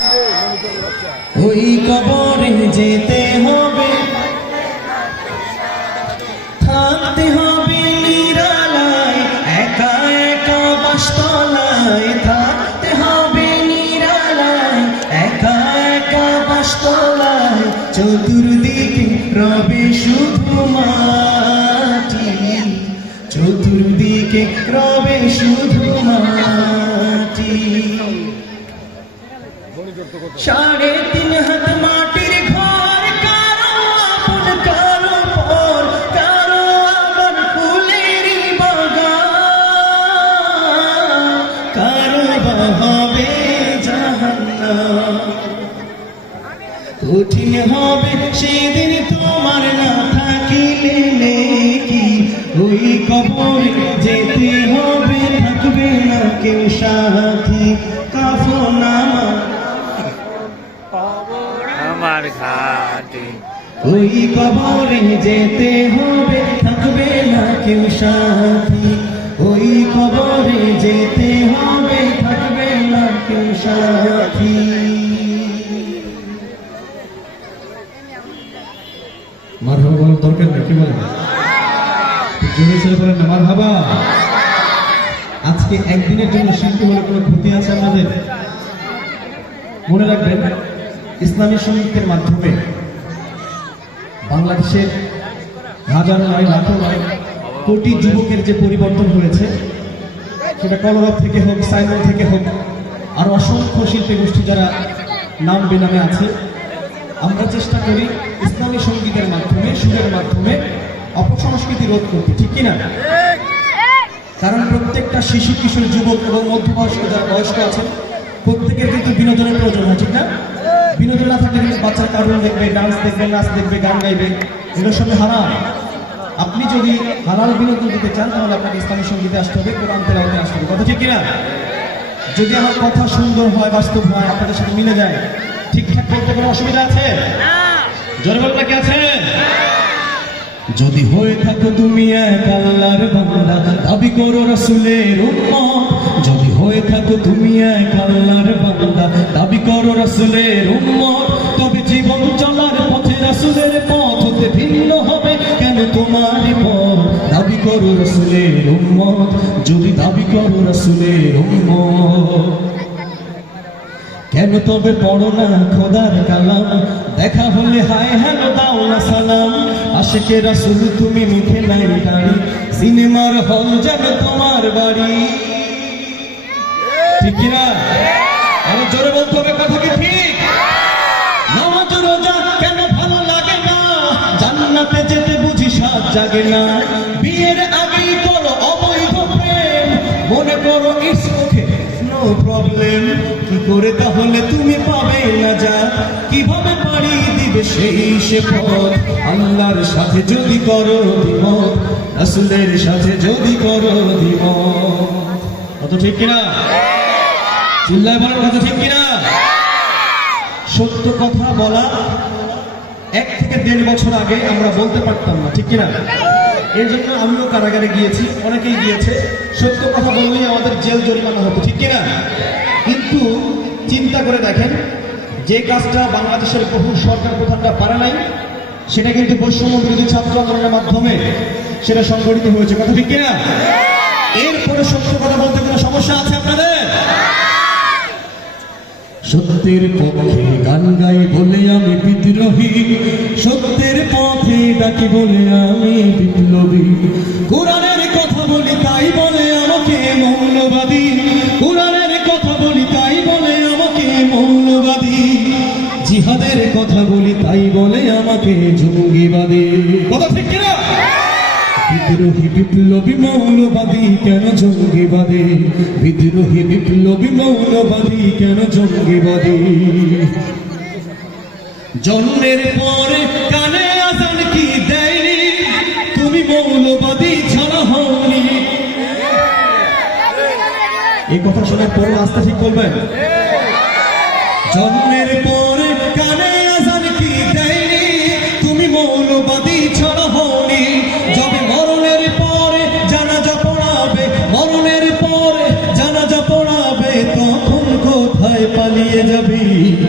ওই কবরে যেতে হবে, থাকতে হবে নিরালায়, একা একা বাসতলায়, থাকতে হবে নিরালায়, একা একা বাসতলায়, চতুর্দিকে রবে শুধু মাটি, চতুর্দিকে রবে শুধু মাটি। 3.5 হাত মাটির ঘর, কারো আপন কারো পর, কারো আবার ফুলেরই বাগান, কারো বা হবে জাহান্নাম। কঠিন হবে সেদিন তোমার না থাকিলে নেকি, ওই কবরে যেতে হবে, থাকবে না কেউ সাথী, কাফন আমার ঘাটে। ওই কবরে যেতে হবে, থাকবে না কেউ সাথী, ওই কবরে যেতে হবে, থাকবে না কেউ সাথী। মারহাবা বলার দরকার নেই, কি বলেন? জোরে ছেলে বলেন না মারহাবা। আজকে একদিনের জন্য শিল্পী হলে কোনো ক্ষতি আছে আমাদের? মনে রাখবেন, ইসলামী সঙ্গীতের মাধ্যমে বাংলাদেশের হাজারো নয়, লাখো নয়, কোটি যুবকের যে পরিবর্তন হয়েছে, সেটা কলরব থেকে হোক, সাইমন থেকে হোক, আর অসংখ্য শিল্পী গোষ্ঠী যারা নাম বেনামে আছে, আমরা চেষ্টা করি ইসলামী সঙ্গীতের মাধ্যমে, সুরের মাধ্যমে অপসংস্কৃতি রোধ করতে, ঠিক কিনা? কারণ প্রত্যেকটা শিশু, কিশোর, যুবক এবং মধ্যবয়স্ক যারা বয়স্ক আছেন, প্রত্যেকের কিন্তু বিনোদনের প্রয়োজন হয়, ঠিক না? বিনোদন না থাকলে কিন্তু বাচ্চারা কার্টুন দেখবে, ডান্স দেখবে, নাচ দেখবে, গান গাইবে, এগুলোর সঙ্গে হারাম। আপনি যদি হালাল বিনোদন দিতে চান, তাহলে আপনাকে ইসলামী সঙ্গীতে আসতে হবে, কোরআন তেলাওয়াতে আসতে হবে, কথা ঠিক কিনা? যদি আমার কথা সুন্দর হয়, বাস্তব হয়, আপনাদের সাথে মিলে যায়, ঠিকঠাক বলতে কোনো অসুবিধা আছে? জোরে বলতে কি আছে? যদি হয়ে থাকো তুমি এক আল্লাহর বান্দা, দাবি করো রাসূলের উম্মত। যদি হয়ে থাকো তুমি এক আল্লাহর বান্দা, দাবি করো রাসূলের উম্মত, তবে জীবন চলার পথে রাসূলের পথ হতে ভিন্ন হবে কেন তোমার পথ? দাবি করো রাসূলের উম্মত, যদি দাবি করো রাসূলের উম্মত। কেন তবে পড়ো না খোদার কালাম, দেখা হলে হায় হ্যালো দাও না সালাম। আশিকে রাসূল তুমি মুখে নাই দাড়ি, সিনেমার হল যেন তোমার বাড়ি, ঠিক কিনা? আরো জোরে বলতে হবে, কথা কি ঠিক? নামাজ রোজা কেন ভালো লাগে না, জান্নাতে যেতে বুঝি সাত জাগে না। বিয়ের আগেই করো অবৈধ প্রেম, মনে করো ইটস ওকে নো প্রবলেম। কি করে তাহলে তুমি পাবে না যা, কিভাবে পাড়ি দিবে সেই সে পথ? আল্লাহর সাথে যদি করো দ্বিমত, রাসূলের সাথে যদি করো দ্বিমত, কত ঠিক কিনা? চিল্লায় বলেন, কথা ঠিক কিনা? সত্য কথা বলা 1 থেকে 1.5 বছর আগে আমরা বলতে পারতাম না, ঠিক কিনা? এর জন্য আমিও কারাগারে গিয়েছি, অনেকেই গিয়েছে। সত্য কথা বললেই আমাদের জেল জরিমানা হতো, ঠিক কিনা? কিন্তু চিন্তা করে দেখেন, যে কাজটা বাংলাদেশের বহু সরকার প্রধানরা পারে নাই, সেটা কিন্তু বৈষম্য বিরোধী ছাত্র আন্দোলনের মাধ্যমে সেটা সংগঠিত হয়েছে, কথা ঠিক কিনা? এরপরে সত্য কথা বলতে কোনো সমস্যা আছে আপনাদের? সত্যের পক্ষে গান গাই বলে আমি বিদ্রোহী, সত্যের পথে ডাকি বলে আমি বিপ্লবী। কোরআনের কথা বলি তাই বলে আমাকে মৌলবাদী, কোরআনের কথা বলি তাই বলে আমাকে মৌলবাদী। জিহাদের কথা বলি তাই বলে আমাকে জঙ্গিবাদী, কথা ঠিক কিনা? বিদ্রোহী বিপ্লবী মৌলবাদী কেন জঙ্গিবাদী, বিদ্রোহী বিপ্লবী মৌলবাদী কেন জঙ্গিবাদী? জন্মের পরে কানে আজান কি দেয়নি, তুমি মৌলবাদী ছাড়া হওনি। এই কথা শোনার পরে আস্থা ঠিক করবেন? জন্মের পরে কানে আজান কি দেয়নি, তুমি মৌলবাদী ছাড়া হওনি। যবে মরণের পরে জানাজা পড়াবে, মরণের পরে জানাজা পড়াবে, তখন কোথায় পালিয়ে যাবি?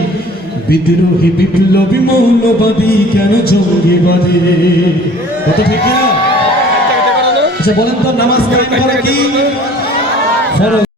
বিদ্রোহী বিপ্লবী মৌলবাদী কেন জঙ্গিবাদী কত ঠিক না? আচ্ছা বলেন তো নামাজ কায়েম করা কি ফরজ?